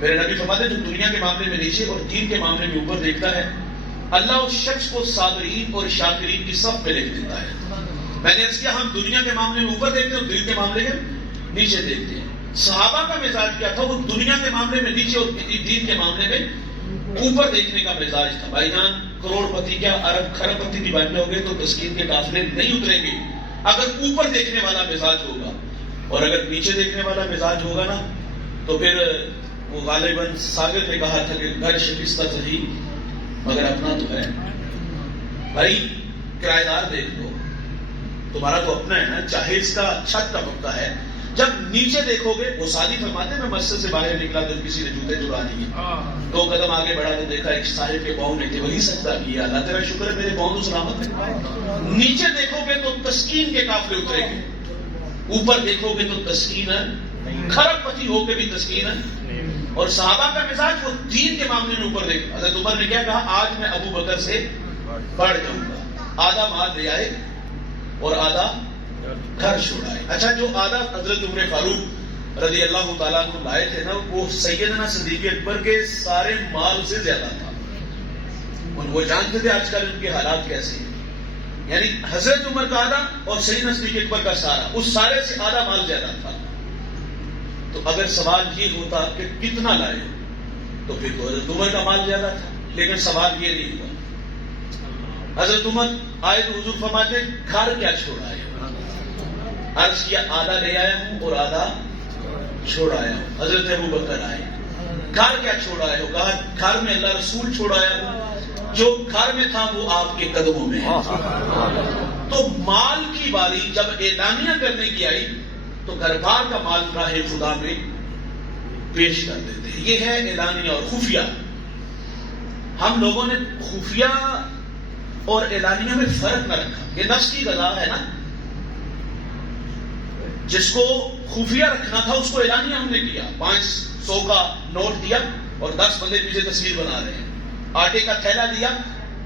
میرے نبی فرماتے ہیں جو دنیا کے معاملے میں نیچے اور دین کے معاملے میں اوپر دیکھتا ہے اللہ اس شخص کو صابرین اور شاکرین کی صف میں لکھ دیتا ہے. میں نے عرض کیا ہم دنیا کے معاملے میں اوپر دیکھتے ہیں اور دین کے معاملے میں نیچے دیکھتے ہیں. صحابہ کا مزاج کیا تھا؟ وہ دنیا کے معاملے میں نیچے اور دین کے معاملے میں اوپر دیکھنے کا مزاج تھا. بھائی جان کروڑ پتی کیا ارب کھرب پتی بھی بن جاؤ گے تو تسکین کے قافلے نہیں اتریں گے اگر اوپر دیکھنے والا مزاج ہوگا. اور اگر نیچے دیکھنے والا مزاج ہوگا نا تو پھر وہ غالباً ساگر نے کہا تھا کہ گھر شکستہ صحیح مگر اپنا تو ہے. بھائی کرایہ دار دیکھ لو تمہارا تو اپنا ہے نا, چاہے اس کا چھت کا پکا ہے. جب نیچے دیکھو گے وہ سادی فرماتے ہیں میں مسجد سے باہر نکلا تو کسی نے جوتے چرا لیے, 2 قدم آگے بڑھا تو دیکھا ایک صاحب کے پاؤں نے وہی سجدہ کیا, اللہ تیرا شکر ہے میرے پاؤں تو سلامت ہے. نیچے دیکھو گے تو تسکین کے قافلے اتریں گے, اوپر دیکھو گے تو تسکین ہے کھرب پتی ہو کے بھی تسکین ہے. اور صحابہ کا مزاج وہ دین کے معاملے میں اوپر دیکھ. حضرت عمر نے کیا کہا آج میں ابو بکر سے بڑھ جاؤں گا, آدھا مال لے آئے اور آدھا گھر چھوڑائے. اچھا جو آدھا حضرت عمر فاروق رضی اللہ تعالیٰ عنہ لائے تھے نا وہ سیدنا صدیق اکبر کے سارے مال سے زیادہ تھا. وہ جانتے تھے آج کل ان کے حالات کیسے ہیں. یعنی حضرت عمر کا آدھا اور سیدنا صدیق اکبر کا سارا, اس سارے سے آدھا مال زیادہ تھا. تو اگر سوال یہ ہوتا کہ کتنا لائے تو پھر تو حضرت عمر کا مال زیادہ تھا, لیکن سوال یہ نہیں ہوا. حضرت عمر آئے تو حضور فرماتے گھر کیا چھوڑا ہے؟ عرض کیا آدھا لے آیا ہوں اور آدھا چھوڑ آیا ہوں. حضرت ابو بکر آئے گھر کیا چھوڑا ہے؟ کہا گھر میں اللہ رسول چھوڑایا ہوں, جو گھر میں تھا وہ آپ کے قدموں میں ہے. تو مال کی باری جب اعلانیہ کرنے کی آئی تو گھر بار کا مال راہ خدا میں پیش کر دیتے ہیں. یہ ہے اعلانیہ اور خفیہ. ہم لوگوں نے خفیہ اور اعلانیہ میں فرق نہ رکھا. یہ نفس کی غذا ہے نا, جس کو خفیہ رکھنا تھا اس کو اعلانیہ ہم نے کیا. 500 کا نوٹ دیا اور 10 بندے پیچھے تصویر بنا رہے ہیں. آٹے کا تھیلا دیا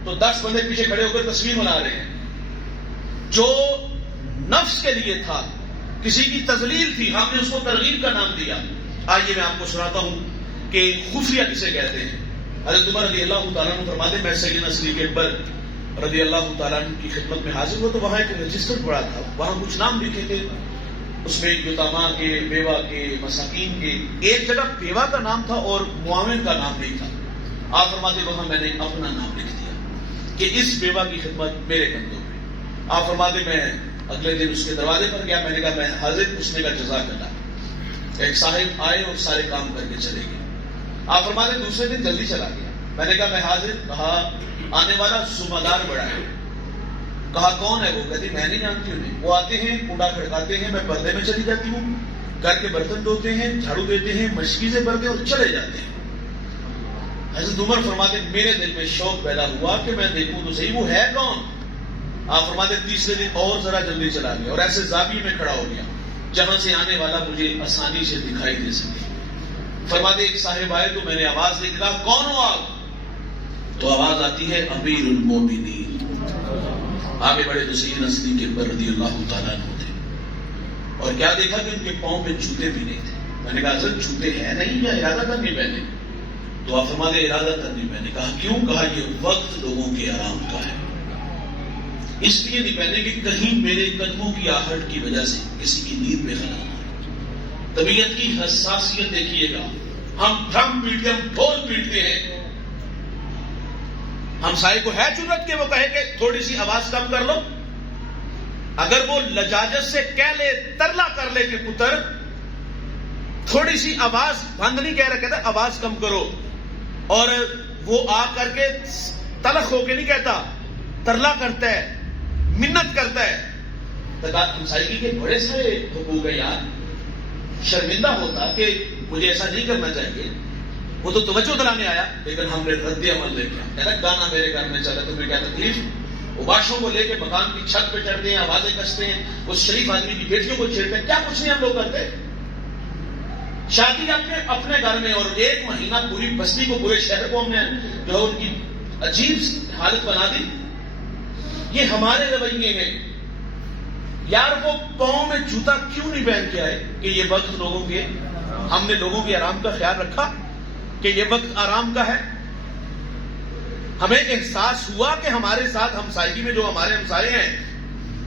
تو 10 بندے پیچھے کھڑے ہو کر تصویر بنا رہے ہیں. جو نفس کے لیے تھا, کسی کی تذلیل تھی, ہم نے اس کو ترغیب کا نام دیا. آئیے میں آپ کو سناتا ہوں کہ خفیہ کسے کہتے ہیں. حضرت عمر رضی اللہ تعالیٰ عنہ فرماتے ہیں میں سیدنا صدیق اکبر رضی اللہ تعالیٰ عنہ کی خدمت میں حاضر ہوا تو وہاں ایک رجسٹر پڑا تھا, وہاں کچھ نام لکھے تھے. اس میں یتاما کے, بیوہ کے, مساکین کے. ایک جگہ بیوہ کا نام تھا اور معاون کا نام نہیں تھا. آپ فرماتے وہاں میں نے اپنا نام لکھ دیا کہ اس بیوہ کی خدمت میرے کندھوں پہ. آپ فرماتے میں اگلے دن اس کے دروازے پر گیا, میں نے کہا میں حاضر. اس نے کہا جزاک اللہ. ایک صاحب آئے اور سارے کام کر کے چلے گئے. آپ فرماتے دوسرے دن جلدی چلا گیا. میں نے کہا میں حاضر. کہا آنے والا ذمہ دار بڑا ہے. کہا کون ہے وہ؟ کہتی میں نہیں جانتی انہیں. وہ آتے ہیں, کنڈا کھڑکاتے ہیں, میں پردے میں چلی جاتی ہوں, گھر کے برتن دھوتے ہیں, جھاڑو دیتے ہیں, مشکیزیں بھرتے ہیں اور چلے جاتے ہیں. حضرت عمر فرماتے میرے دل میں شوق پیدا ہوا کہ میں دیکھوں تو صحیح وہ ہے کون. آپ فرماتے تیسرے دن اور ذرا جلدی چلا گیا اور ایسے زاویے میں کھڑا ہو گیا جہاں سے آنے والا مجھے آسانی سے دکھائی دے سکے. فرماتے ایک صاحب آئے تو میں نے آواز دے کہا کون ہو آپ؟ تو آواز آتی ہے امیر المومنین. آگے بڑے تو سیدنا صدیق اکبر رضی اللہ تعالیٰ عنہ تھے. اور کیا دیکھا کہ ان کے پاؤں پہ جوتے بھی نہیں تھے. میں نے کہا حضرت جوتے ہیں نہیں یا ارادہ کر نہیں پہنے؟ تو آپ فرماتے ارادہ کر نہیں پہنے. کہا کیوں؟ کہا یہ وقت لوگوں کے آرام کا ہے, اس لیے نہیں پہنے کہ کہیں میرے قدموں کی آہٹ کی وجہ سے کسی کی نیند میں خلل نہ ہو. طبیعت کی حساسیت دیکھیے گا. ہم ڈرم پیٹتے, ہم ڈھول پیٹتے ہیں. ہمسائے کو ہے جرأت کہ وہ کہے کہ تھوڑی سی آواز کم کر لو. اگر وہ لجاجت سے کہہ لے, ترلا کر لے کہ پتر تھوڑی سی آواز بند نہیں کہہ رہا, کہتا آواز کم کرو, اور وہ آ کر کے تلخ ہو کے نہیں کہتا, ترلا کرتا ہے, منت کرتا ہے. ہمسائیگی کے بڑے سارے حقوق ہیں یار. شرمندہ ہوتا کہ مجھے ایسا نہیں کرنا چاہیے. وہ تو توجہ دلانے آیا لیکن ہم نے رد عمل لے کے کہتا گانا میرے گھر میں چلا, تمہیں کیا تکلیف؟ وہ باشوں کو لے کے مکان کی چھت پہ چڑھتے ہیں, آوازیں کستے ہیں, اس شریف آدمی کی بیٹیوں کو چھیڑتے ہیں. کیا کچھ نہیں ہم لوگ کرتے. شادی اپنے گھر میں, اور 1 مہینہ پوری بستی کو, پورے شہر کو ہم نے جو ہے ان کی عجیب حالت بنا دی. یہ ہمارے رویے ہیں یار. وہ پاؤں میں جوتا کیوں نہیں پہن کے آئے کہ یہ وقت لوگوں کے, ہم نے لوگوں کے آرام کا خیال رکھا. کہ یہ وقت آرام کا ہے؟ ہمیں احساس ہوا کہ ہمارے ساتھ ہمسائیگی میں جو ہمارے ہمسائے ہیں،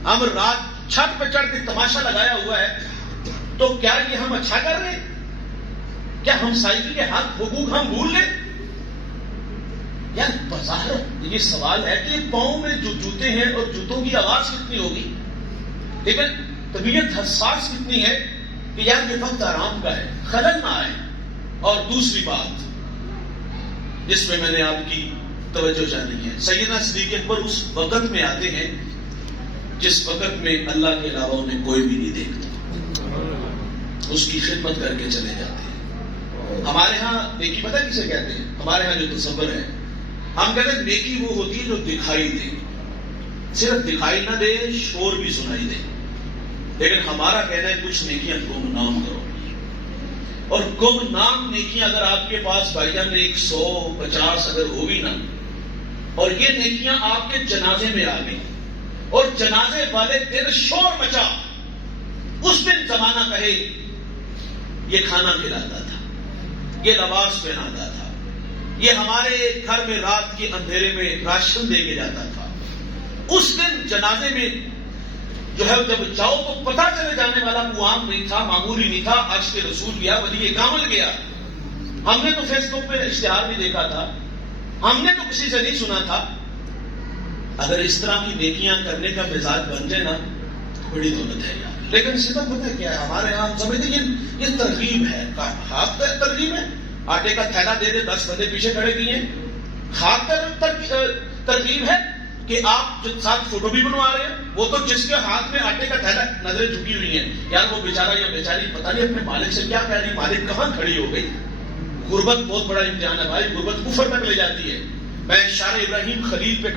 ہم رات چھت پہ چڑھ کے تماشا لگایا ہوا ہے، تو کیا یہ ہم اچھا کر رہے ہیں؟ کیا ہمسائیگی کے حق حقوق ہم بھول لیں؟ یار بظاہر یہ سوال ہے کہ پاؤں میں جو جوتے ہیں اور جوتوں کی آواز کتنی ہوگی، لیکن طبیعت حساس کتنی ہے کہ یار یہ وقت آرام کا ہے، خلل نہ آئے۔ اور دوسری بات جس میں نے آپ کی توجہ چاہنی ہے، سیدنا صدیق اکبر اس وقت میں آتے ہیں جس وقت میں اللہ کے علاوہ انہیں کوئی بھی نہیں دیکھتا، اس کی خدمت کر کے چلے جاتے ہیں۔ ہمارے ہاں نیکی پتہ کسے کہتے ہیں؟ ہمارے ہاں جو تصور ہے، ہم کہتے ہیں نیکی وہ ہوتی ہے جو دکھائی دے، صرف دکھائی نہ دے، شور بھی سنائی دے۔ لیکن ہمارا کہنا ہے کچھ نیکیاں گمنام کرو، اور گمنام نیکیاں اگر آپ کے پاس بھائی جان 150 اگر ہوگی نا، اور یہ نیکیاں آپ کے جنازے میں آ گئی اور جنازے والے دن شور مچا، اس دن زمانہ کہے یہ کھانا کھلاتا تھا، یہ لباس پہناتا تھا، یہ ہمارے گھر میں رات کے اندھیرے میں راشن دے کے جاتا تھا، اس دن جنازے میں جو ہے جب جاؤ تو پتہ چلے جانے والا وہ عام نہیں تھا، معمولی نہیں تھا، عرش کے رسول گیا، ولی کامل گیا۔ ہم نے تو فیس بک پہ اشتہار بھی دیکھا تھا، ہم نے تو کسی سے نہیں سنا تھا۔ اگر اس طرح کی نیکیاں کرنے کا مزاج بن جائے نا تو بڑی دولت ہے یار۔ لیکن ستم پتہ ہے کیا ہے؟ ہمارے یہاں ہم سمجھتے ہیں یہ ترغیب ہے، ہاتھ ترغیب ہے، آٹے کا تھیلا دے دے 10 بندے پیچھے کھڑے کیے، ہاتھ ترغیب ہے کہ آپ جو ساتھ فوٹو بھی بنوا رہے ہیں، وہ تو جس کے ہاتھ میں آٹے کا تھیلا، نظریں جھکی ہوئی ہیں یار، وہ بیچارہ یا بیچاری پتہ نہیں اپنے مالک سے کیا کہہ رہی، مالک کہاں کھڑی ہو گئی۔ غربت بہت بڑا امتحان ہے بھائی، غربت کفر تک لے جاتی ہے۔ میں شار ابراہیم خلیل پہ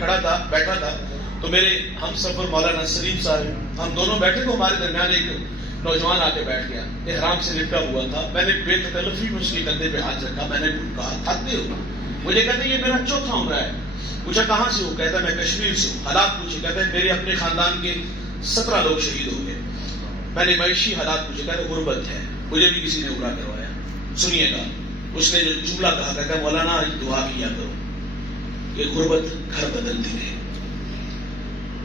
بیٹھا تھا تو میرے ہم سفر مولانا سلیم صاحب، ہم دونوں بیٹھے تو ہمارے درمیان ایک نوجوان آ کے بیٹھ گیا، احرام سے لپٹا ہوا تھا۔ میں نے بے تکلفی میں اس کے کندھے پہ ہاتھ رکھا، میں نے کہا تھکتے ہو؟ مجھے کہتے یہ میرا چوتھا عمرہ ہے۔ پوچھا کہاں سے ہو؟ کہتا میں کشمیر سے ہوں۔ حالات پوچھے، کہتے ہیں میرے اپنے خاندان کے 17 لوگ شہید ہو گئے۔ میں نے معاشی حالات پوچھے، کہتے غربت ہے، مجھے بھی کسی نے عمرہ کروایا۔ سنیے گا اس نے جو جملہ کہا، کہتا ہے مولانا دعا کیا کرو یہ غربت گھر بدلتی ہے۔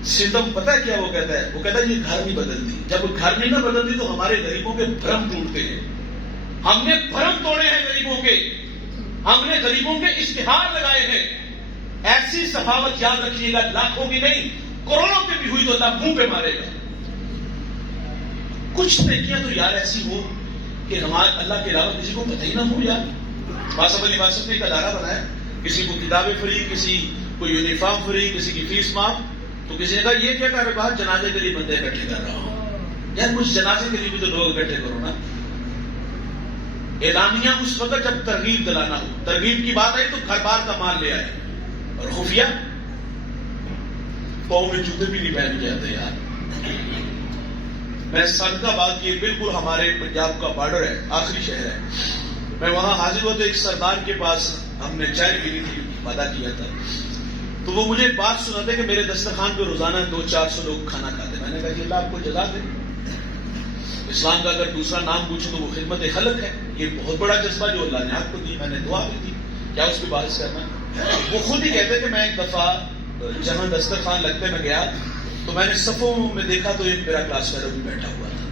ستم پتہ ہے کیا وہ کہتا ہے؟ وہ کہتا ہے یہ گھر نہیں بدلتی، جب گھر نہیں نہ بدلتی تو ہمارے غریبوں کے بھرم ٹوٹتے ہیں۔ ہم نے بھرم توڑے ہیں غریبوں کے، ہم نے غریبوں کے اشتہار لگائے ہیں۔ ایسی سخاوت یاد رکھیے گا، لاکھوں کی نہیں کروڑوں کی بھی ہوئی تو اللہ منہ پہ مارے گا۔ کچھ نیکیاں تو یار ایسی ہو کہ ہمارے اللہ کے علاوہ کسی کو پتہ ہی نہ ہو یار۔ واصف علی واصف نے ایک ادارہ بنایا، کسی کو کتابیں فری، کسی کو یونیفارم فری، کسی کی فیس معاف۔ تو کسی نے کہا یہ کیا کر رہا ہے؟ جنازے کے لیے بندے اکٹھے کر رہا ہوں۔ یار کچھ جنازے کے لیے بھی تو لوگ اکٹھے کرو نا۔ اعلانیہ اس وقت جب ترغیب دلانا ہو، ترغیب کی بات آئی تو گھر بار کا مال لے آئے، اور خفیہ پاؤں میں جوتے بھی نہیں پہن کے آتے یار۔ میں صدقہ بات یہ بالکل ہمارے پنجاب کا بارڈر ہے، آخری شہر ہے، میں وہاں حاضر ہوا تو ایک سردار کے پاس ہم نے چائے پینی تھی، وعدہ کیا تھا، تو وہ مجھے بات سناتے کہ میرے دسترخوان پہ روزانہ 200-400 لوگ کھانا کھاتے۔ میں نے کہا کہ اللہ آپ کو جزا دے۔ اسلام کا اگر دوسرا نام پوچھوں تو وہ خدمت خلق ہے، یہ بہت بڑا جذبہ جو اللہ نے آپ کو دی، میں نے دعا بھی دی، کیا اس پہ بحث کرنا؟ وہ خود ہی کہتے کہ میں ایک دفعہ جہاں دسترخوان لگتے میں گیا تو میں نے صفوں میں دیکھا تو ایک میرا کلاس فیلو بھی بیٹھا ہوا تھا۔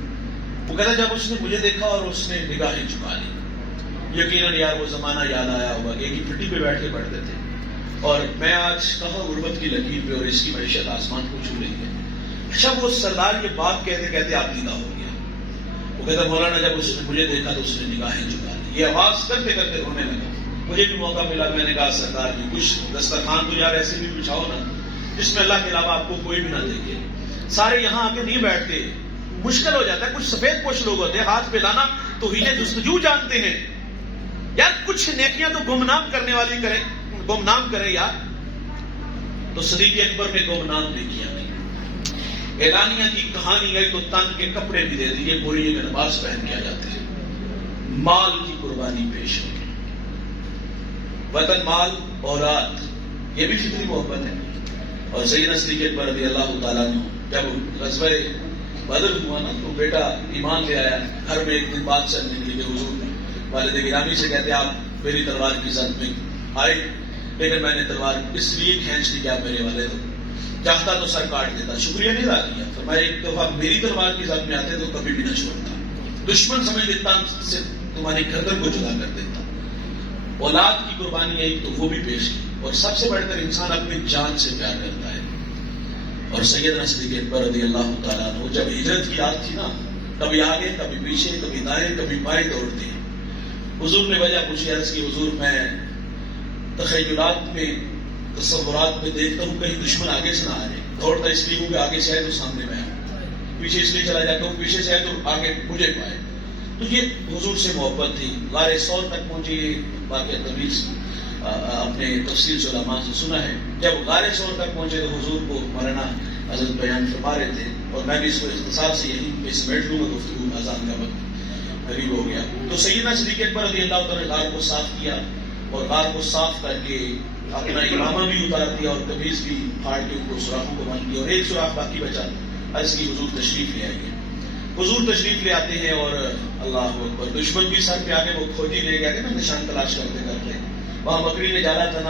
وہ کہتا جب اس نے مجھے دیکھا اور اس نے نگاہیں جھکا لی، یقیناً یار وہ زمانہ یاد آیا ہوگا کہ ایک ہی پھٹی پہ بیٹھ کے پڑھتے تھے، اور میں آج کہاں غربت کی لکیر پہ اور اس کی معیشت آسمان کو چھو رہی ہے۔ جب وہ سردار یہ بات کہتے کہتے آپ دیدہ ہو گیا۔ وہ کہتا مولانا جب اس نے مجھے دیکھا تو اس نے نگاہیں جھکا لی، یہ آواز کرتے کرتے رونے لگا۔ مجھے بھی موقع ملا، میں نے کہا سردار جی کچھ دسترخوان تو یار ایسے بھی بچھاؤ نا جس میں اللہ کے علاوہ آپ کو کوئی بھی نہ دیکھے۔ سارے یہاں آ کے نہیں بیٹھتے، مشکل ہو جاتا ہے، کچھ سفید پوش لوگ ہوتے ہیں، ہاتھ پہ لانا تو ہی جستجو جانتے ہیں یار، کچھ نیکیاں تو گمنام کرنے والی کریں، گمنام کریں یار۔ تو صدیق اکبر نے گمنام نیکیاں کی، اعلانیہ کی کہانی گئی تو تن کے کپڑے بھی دے دیے، بوریے میں نماز پہن کے آ جاتے ہیں، مال کی قربانی پیش ہوئی، وطن مال اولاد یہ بھی فطری محبت ہے۔ اور سیدنا صدیق اکبر رضی اللہ تعالیٰ عنہ جب غزوہ بدر ہوا نا تو بیٹا ایمان لے آیا، گھر میں ایک دن بات چلنے کے لیے حضور والد گرامی سے کہتے آپ میری تلوار کی زد میں آئے، لیکن میں نے تلوار اس لیے کھینچ لی کہ آپ میرے والے ہو، چاہتا تو سر کاٹ دیتا، شکریہ نہیں ادا کیا۔ فرمایا ایک دفعہ میری تلوار کی زد میں آتے تو کبھی بھی نہ چھوڑتا، دشمن سمجھ لیتا سے تمہاری گردن کو جدا کر دیتا۔ اولاد کی قربانی آئی تو وہ بھی پیش کی، اور سب سے بڑھ کر انسان اپنی جان سے پیار کرتا ہے۔ اور سیدنا صدیق اکبر رضی اللہ تعالیٰ عنہ جب ہجرت کی رات تھی نا، کبھی آگے کبھی پیچھے، کبھی دائیں کبھی بائیں دوڑتے ہیں۔ حضور نے وجہ پوچھی، عرض کی حضور میں تخیلات میں تصورات میں دیکھتا ہوں کہیں دشمن آگے سے نہ آ جائے، دوڑتا اس لیے ہوں کہ آگے سے آئے تو سامنے میں آئے، پیچھے اس لیے چلا جاتا ہوں پیچھے سے آئے تو آگے مجھے پائے۔ تو یہ حضور سے محبت تھی۔ غار ثور تک پہنچی، واقعہ طویل اپنے تفسیر علماء سے سنا ہے۔ جب غار ثور تک پہنچے تو حضور کو مولانا حضرت بیان فرما رہے تھے، اور میں بھی اس کو اختصار سے یہیں پہ سمیٹ لوں گا، گفتگو اذان کا وقت قریب ہو گیا۔ تو سیدنا صدیق اکبر رضی اللہ تعالیٰ نے غار کو صاف کیا، اور غار کو صاف کر کے اپنا امامہ بھی اتار دیا اور قمیض بھی پھاڑ کے ان کو سوراخوں کو بند کیا، اور ایک سوراخ باقی بچا۔ عرض کی حضور تشریف لے آئے گے۔ حضور تشریف لے آتے ہیں، اور اللہ اکبر، دشمن بھی سر پہ آ کے وہ کھوجی لے گیا کہ نا نشان تلاش کرتے کرتے، وہاں بکری نے جالا تنا